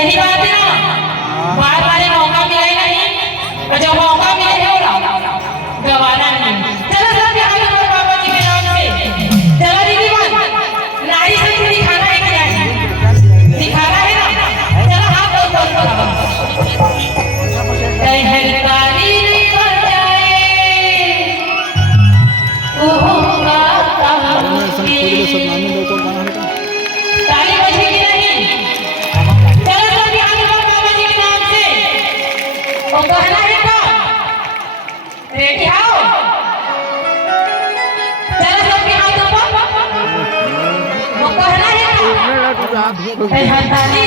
सही बात है ना, बार बार मौका मिलेगा नहीं, और जब मौका मिले हो गवाना नहीं। चलो सब यहाँ पर बाबा जी के नाम से चलो दीदी बन नारी शक्ति दिखाना है कि नहीं, दिखाना है ना। चलो हाथ दो जय हरताली बन जाए ओहो ताली बजेगी नहीं। चलो सब यहाँ पर बाबा जी के नाम से और कहना है का रेडी आओ। चलो सब यहाँ पर वो कहना है का हरताली